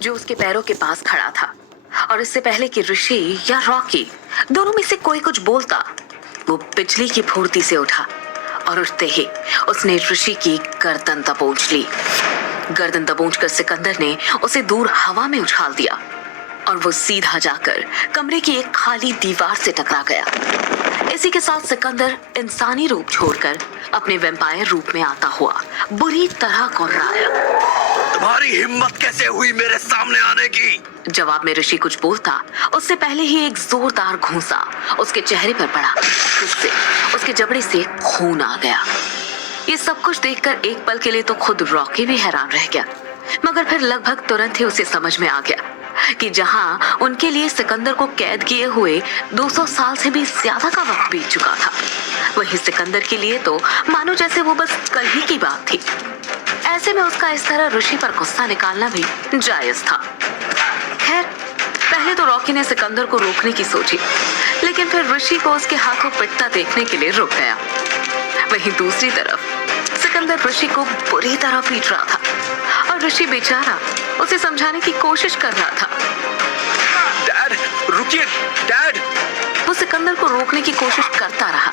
जो उसके पैरों के पास खड़ा था। और इससे पहले कि ऋषि या रॉकी दोनों में से कोई कुछ बोलता, वो बिजली की फुर्ती से उठा और उठते ही उसने ऋषि की गर्दन दबोच ली। गर्दन दबोच कर सिकंदर ने उसे दूर हवा में उछाल दिया और वो सीधा जाकर कमरे की एक खाली दीवार से टकरा गया। इसी के साथ सिकंदर इंसानी रूप छोड़कर अपने वैम्पायर रूप में आता हुआ बुरी तरह कुर्राया। तुम्हारी हिम्मत कैसे हुई मेरे सामने आने की? जवाब में ऋषि कुछ बोलता उससे पहले ही एक जोरदार घूंसा उसके चेहरे पर पड़ा, जिससे उसके जबड़े से खून आ गया। ये सब कुछ देखकर एक पल के लिए तो खुद रॉकी भी हैरान रह गया, मगर फिर लगभग तुरंत ही उसे समझ में आ गया कि जहां उनके लिए सिकंदर को कैद किए हुए 200 साल से भी ज्यादा का वक्त बीत चुका था, वहीं सिकंदर के लिए तो मानो जैसे वो बस कल ही की बात थी। ऐसे में उसका इस तरह ऋषि पर गुस्सा निकालना भी जायज था। खैर, पहले तो रॉकी ने सिकंदर को रोकने की सोची, लेकिन फिर ऋषि को उसके हाथों पिटता देखने के लिए रुक गया। वहीं दूसरी तरफ सिकंदर ऋषि को बुरी तरह पीट रहा था और ऋषि बेचारा उसे समझाने की कोशिश कर रहा था। डैड, रुकिए डैड। वो सिकंदर को रोकने की कोशिश करता रहा,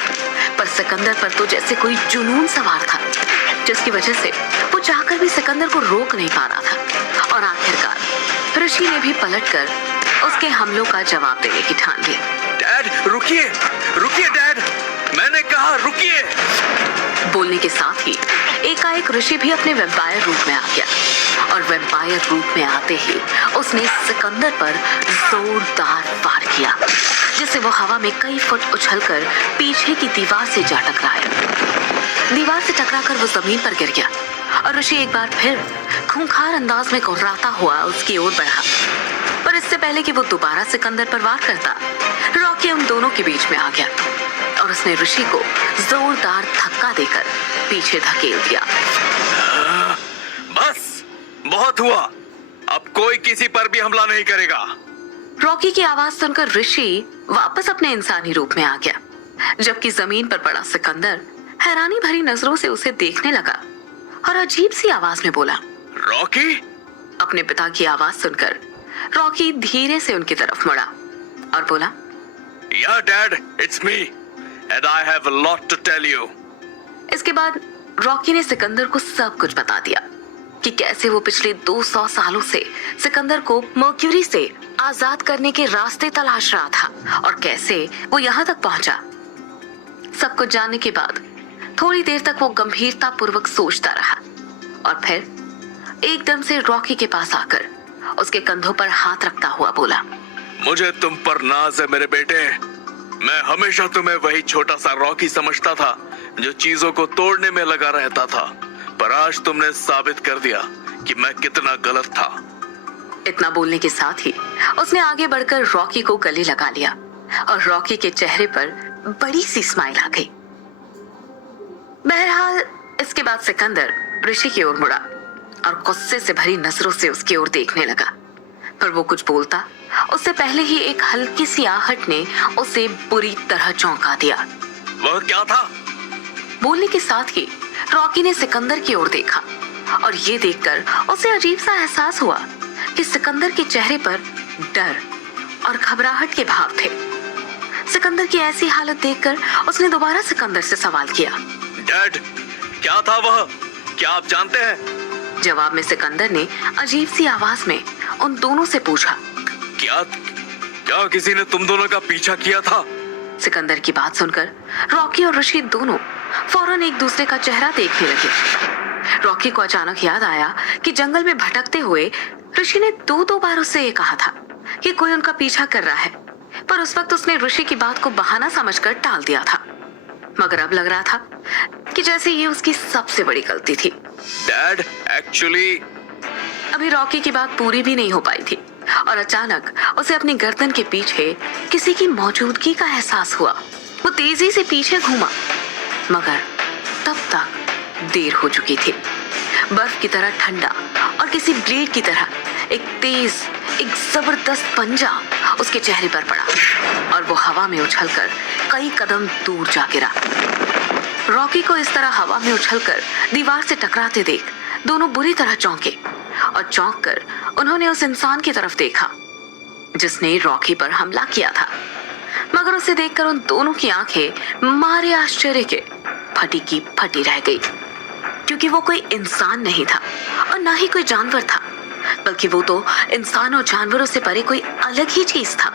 पर सिकंदर पर तो जैसे कोई जुनून सवार था, जिसकी वजह से वो चाहकर भी सिकंदर को रोक नहीं पा रहा था। और आखिरकार ऋषि ने भी पलटकर उसके हमलों का जवाब देने की ठान ली। डैड, रुकिए रुकिए डैड, मैंने कहा रुकिए। बोलने के साथ ही एकाएक ऋषि भी अपने वैम्पायर रूप में आ गया और वैम्पायर रूप में आते ही उसने सिकंदर पर जोरदार वार किया, जिससे वो हवा में कई फुट उछलकर पीछे की दीवार से जा टकराया। दीवार से टकराकर वो जमीन पर गिर गया और ऋषि एक बार फिर खूंखार अंदाज में कुर्राता हुआ उसकी ओर बढ़ा। पर इससे पहले कि वो दोबारा सिकंदर पर वार करता, रॉकी उन दोनों के बीच में आ गया और उसने ऋषि को जोरदार धक्का देकर पीछे धकेल दिया। बस, बहुत हुआ। अब कोई किसी पर भी हमला नहीं करेगा। रॉकी की आवाज सुनकर ऋषि वापस अपने इंसानी रूप में आ गया, जबकि जमीन पर पड़ा सिकंदर हैरानी भरी नजरों से उसे देखने लगा और अजीब सी आवाज में बोला, रॉकी? अपने पिता की आवाज सुनकर रॉकी धीरे से उनकी तरफ मुड़ा और बोला, yeah dad, it's me and I have a lot to tell you. इसके बाद रॉकी ने सिकंदर को सब कुछ बता दिया कि कैसे वो पिछले 200 सालों से सिकंदर को मर्क्यूरी से आजाद करने के रास्ते तलाश रहा था और कैसे वो यहाँ तक पहुंचा। सब कुछ जानने के बाद थोड़ी देर तक वो गंभीरता पूर्वक सोचता रहा और फिर एकदम से रॉकी के पास आकर उसके कंधों पर हाथ रखता हुआ बोला, मुझे तुम पर नाज है मेरे बेटे। मैं हमेशा तुम्हें वही छोटा सा रॉकी समझता था जो चीजों को तोड़ने में लगा रहता था, पर आज तुमने साबित कर दिया कि मैं कितना गलत था। इतना बोलने के साथ ही उसने आगे बढ़कर रॉकी को गले लगा लिया और रॉकी के चेहरे पर बड़ी सी स्माइल आ गई। बहरहाल इसके बाद सिकंदर ऋषि की ओर मुड़ा और गुस्से से भरी नजरों से उसकी ओर देखने लगा, पर वो कुछ बोलता उससे पहले ही एक हल्की सी आहट ने उसे बुरी तरह चौंका दिया। वह क्या था? बोलने के साथ ही रॉकी ने सिकंदर की ओर देखा और ये देखकर उसे अजीब सा एहसास हुआ कि सिकंदर के चेहरे पर डर और घबराहट के भाव थे। सिकंदर की ऐसी हालत देखकर उसने दोबारा सिकंदर से सवाल किया, डैड, क्या था वह? क्या आप जानते हैं? जवाब में सिकंदर ने अजीब सी आवाज में उन दोनों से पूछा, क्या किसी ने तुम दोनों का पीछा किया था? सिकंदर की बात सुनकर रॉकी और ऋषि दोनों फौरन एक दूसरे का चेहरा देखने लगे। रॉकी को अचानक याद आया कि जंगल में भटकते हुए ऋषि ने दो बार उससे ये कहा था कि कोई उनका पीछा कर रहा है, पर उस वक्त उसने ऋषि की बात को बहाना समझकर टाल दिया था। मगर अब लग रहा था कि जैसे ये उसकी सबसे बड़ी गलती थी। डैड, एक्चुअली अभी रॉकी की बात पूरी भी नहीं हो पाई थी और अचानक उसे अपनी गर्दन के पीछे किसी की मौजूदगी का एहसास हुआ। वो तेजी से पीछे घूमा, मगर तब तक देर हो चुकी थी। बर्फ की तरह ठंडा और किसी ब्लेड की तरह एक जबरदस्त पंजा उसके चेहरे पर पड़ा और वो हवा में उछलकर कई कदम दूर जा गिरा। रॉकी को इस तरह हवा में उछलकर दीवार से टकराते देख दोनों बुरी तरह चौंके और चौंक कर उन्होंने उस इंसान की तरफ देखा जिसने रॉकी पर हमला किया था। मगर उसे देखकर उन दोनों की आंखें मारे आश्चर्य के फटी की फटी रह गई, क्योंकि वो कोई इंसान नहीं था और ना ही कोई जानवर था, बल्कि वो तो इंसान और जानवरों से परे कोई अलग ही चीज था।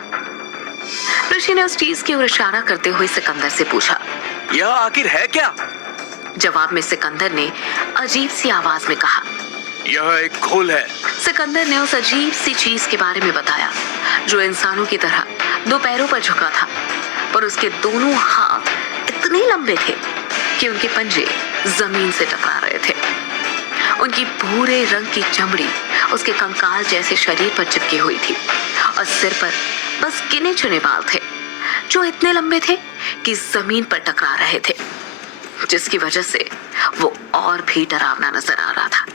ऋषि ने उस चीज की ओर इशारा करते हुए सिकंदर से पूछा, यह आखिर है क्या? जवाब में सिकंदर ने अजीब सी आवाज में कहा, यह एक घोल है। सिकंदर ने उस अजीब सी चीज के बारे में बताया जो इंसानों की तरह दो पैरों पर झुका था, पर उसके दोनों हाथ इतने लंबे थे कि उनके पंजे जमीन से टकरा रहे थे। उनकी भूरे रंग की चमड़ी उसके कंकाल जैसे शरीर पर चिपकी हुई थी और सिर पर बस गिने चुने बाल थे जो इतने लंबे थे कि जमीन पर टकरा रहे थे, जिसकी वजह से वो और भी डरावना नजर आ रहा था।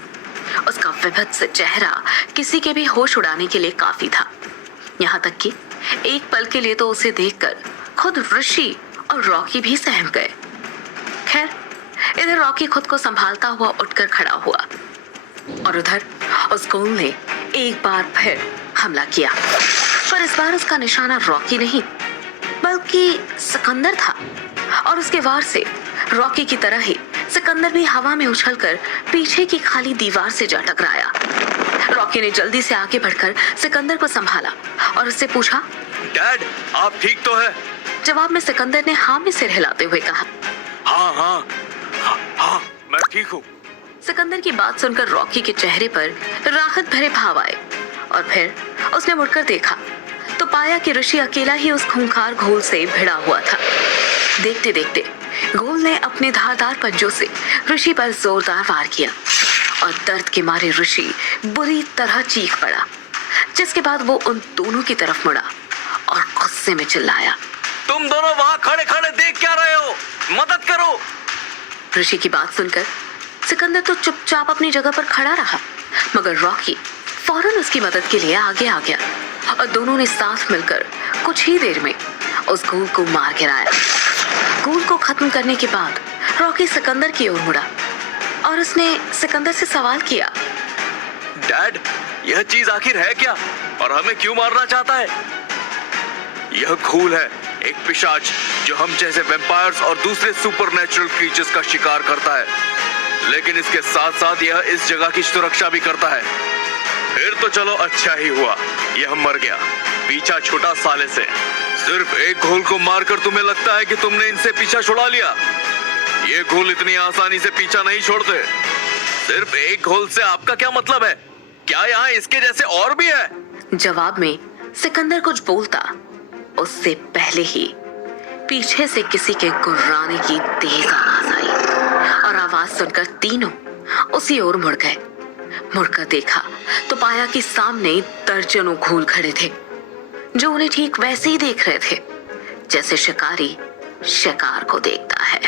उसका विभत्स चेहरा किसी के भी होश उड़ाने के लिए काफी था। यहाँ तक कि एक पल के लिए तो उसे देखकर खुद ऋषि और रॉकी भी सहम गए। खैर, इधर रॉकी खुद को संभालता हुआ उठकर खड़ा हुआ और उधर उस घोल ने एक बार फिर हमला किया, पर इस बार उसका निशाना रॉकी नहीं बल्कि सिकंदर था और उसके वार से रॉकी की तरह ही सिकंदर भी हवा में उछलकर पीछे की खाली दीवार से जा टकराया। रॉकी ने जल्दी से आगे बढ़कर सिकंदर को संभाला और उससे पूछा, डैड, आप ठीक तो है? जवाब में सिकंदर ने हाँ में सिर हिलाते हुए कहा, हाँ, मैं ठीक हूँ। सिकंदर की बात सुनकर रॉकी के चेहरे पर राहत भरे भाव आए और फिर उसने मुड़कर देखा तो पाया कि ऋषि अकेला ही उस खूंखार घोल से भिड़ा हुआ था। देखते देखते घोल ने अपने धारदार पंजों से ऋषि पर जोरदार वार किया और दर्द के मारे ऋषि बुरी तरह चीख पड़ा, जिसके बाद वो उन दोनों की तरफ मुड़ा और गुस्से में चिल्लाया, तुम दोनों वहाँ खड़े खड़े देख क्या रहे हो? मदद करो। ऋषि की बात सुनकर सिकंदर तो चुपचाप अपनी जगह पर खड़ा रहा, मगर रॉकी फौरन उसकी मदद के लिए आगे आ गया और दोनों ने साथ मिलकर कुछ ही देर में उस घोल को मार गिराया। घोल को खत्म करने के बाद रॉकी सिकंदर की ओर मुड़ा और उसने सिकंदर से सवाल किया, डैड, यह चीज आखिर है क्या और हमें क्यों मारना चाहता है? यह घोल है, एक पिशाच जो हम जैसे वैम्पायर्स और दूसरे सुपरनैचुरल क्रीचर्स का शिकार करता है, लेकिन इसके साथ साथ यह इस जगह की सुरक्षा भी करता है। फिर तो चलो अच्छा ही हुआ यह मर गया, पीछा छूटा साले से। सिर्फ एक घोल को मारकर तुम्हें लगता है कि तुमने इनसे पीछा छुड़ा लिया? ये घोल इतनी आसानी से पीछा नहीं छोड़ते। सिर्फ एक घोल से आपका क्या मतलब है? क्या यहाँ इसके जैसे और भी है? जवाब में सिकंदर कुछ बोलता उससे पहले ही पीछे से किसी के गुर्राने की तेज आवाज आई और आवाज सुनकर तीनों उसी ओर मुड़ गए। मुड़कर देखा तो पाया कि सामने दर्जनों घोल खड़े थे जो उन्हें ठीक वैसे ही देख रहे थे जैसे शिकारी शिकार को देखता है।